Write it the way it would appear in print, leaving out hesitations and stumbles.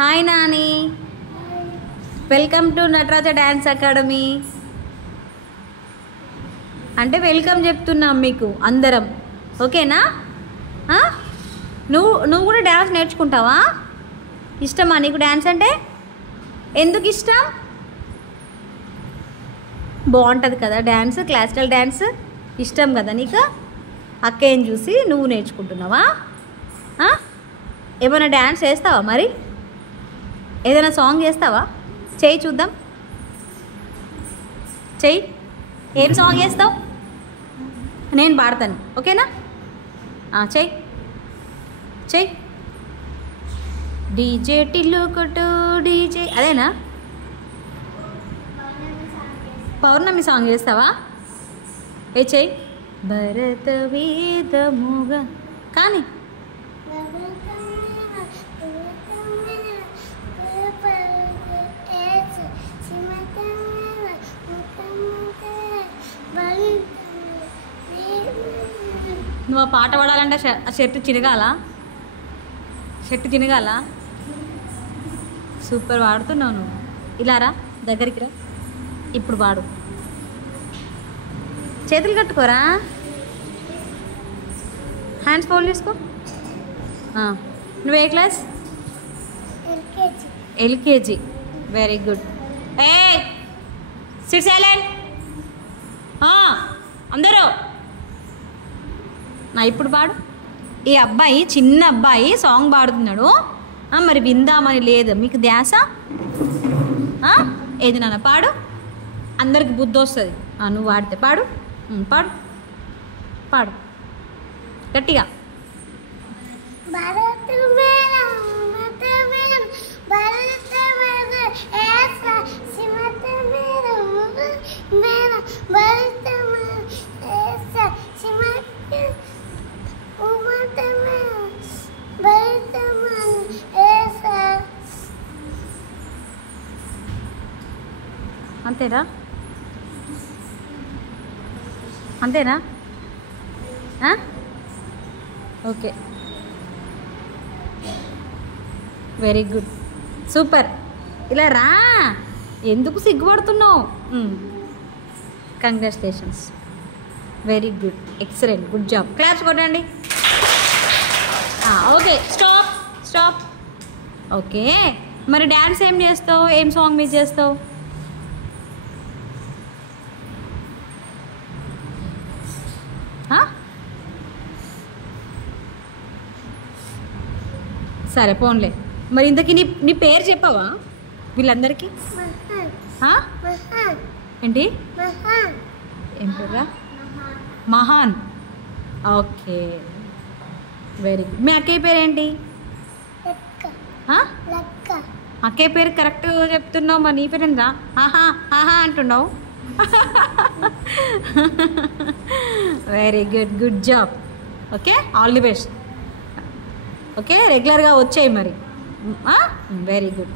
Hi Nani, welcome to Nataraja dance academy. అంటే welcome చెప్తున్నాం మీకు అందరం, ఓకేనా? నువ్వు కూడా డ్యాన్స్ నేర్చుకుంటావా? ఇష్టమా నీకు డ్యాన్స్ అంటే? ఎందుకు ఇష్టం? బాగుంటుంది కదా డ్యాన్స్, క్లాసికల్ డ్యాన్స్ ఇష్టం కదా నీకు. అక్కయ్యని చూసి నువ్వు నేర్చుకుంటున్నావా? ఏమైనా డ్యాన్స్ చేస్తావా మరి? ఏదైనా సాంగ్ చేస్తావా? చెయ్యి చూద్దాం, చెయ్యి. ఏం సాంగ్ చేస్తావు? నేను పాడతాను, ఓకేనా? చెయ్యి చెయ్యి. డీజే టిల్లు కొట్టు డీజే, అదేనా? పౌర్ణమి సాంగ్ చేస్తావా? ఏ చెయ్యి. భరత వేదముగా కానీ నువ్వు ఆ పాట పాడాలంటే ఆ షర్టు చినగాల, షర్టు చినగాల. సూపర్ పాడుతున్నావు నువ్వు. ఇలా రా, దగ్గరికి రా. ఇప్పుడు పాడు. చేతులు కట్టుకోరా, హ్యాండ్స్ ఫోల్డ్ చేసుకో. నువ్వు ఏ క్లాస్? ఎల్కేజీ. Very good. ఏ సిట్ సైలెంట్ అందరూ. ఇప్పుడు పాడు. ఈ అబ్బాయి, చిన్న అబ్బాయి సాంగ్ పాడుతున్నాడు, మరి విందామని లేదు మీకు ధ్యాస? ఏది నాన్న పాడు, అందరికి బుద్ధి వస్తుంది. నువ్వు పాడితే పాడు, పాడు పాడు గట్టిగా. అంతేనా? అంతేనా? Okay, very good, super. ఇలా రా, ఎందుకు సిగ్గుపడుతున్నావు? Congratulations, very good, excellent, good job. Claps కొట్టండి. Okay, stop stop. ఓకే, మరి డ్యాన్స్ ఏం చేస్తావు? ఏం సాంగ్ మీద చేస్తావు? సరే పోన్లే. మరి ఇంతకీ నీ పేరు చెప్పవా వీళ్ళందరికీ? ఏంటి? ఏం పేరురా? మహాన్. Okay, very good. మీ అక్కయ్య పేరేంటి? అక్కయ్య పేరు కరెక్ట్ చెప్తున్నావు, మరి నీ పేరేంద్రా? ఆహా అంటున్నావు. Very good, good job. Okay, all the best. Okay, రెగ్యులర్గా వచ్చాయి మరి. Very good.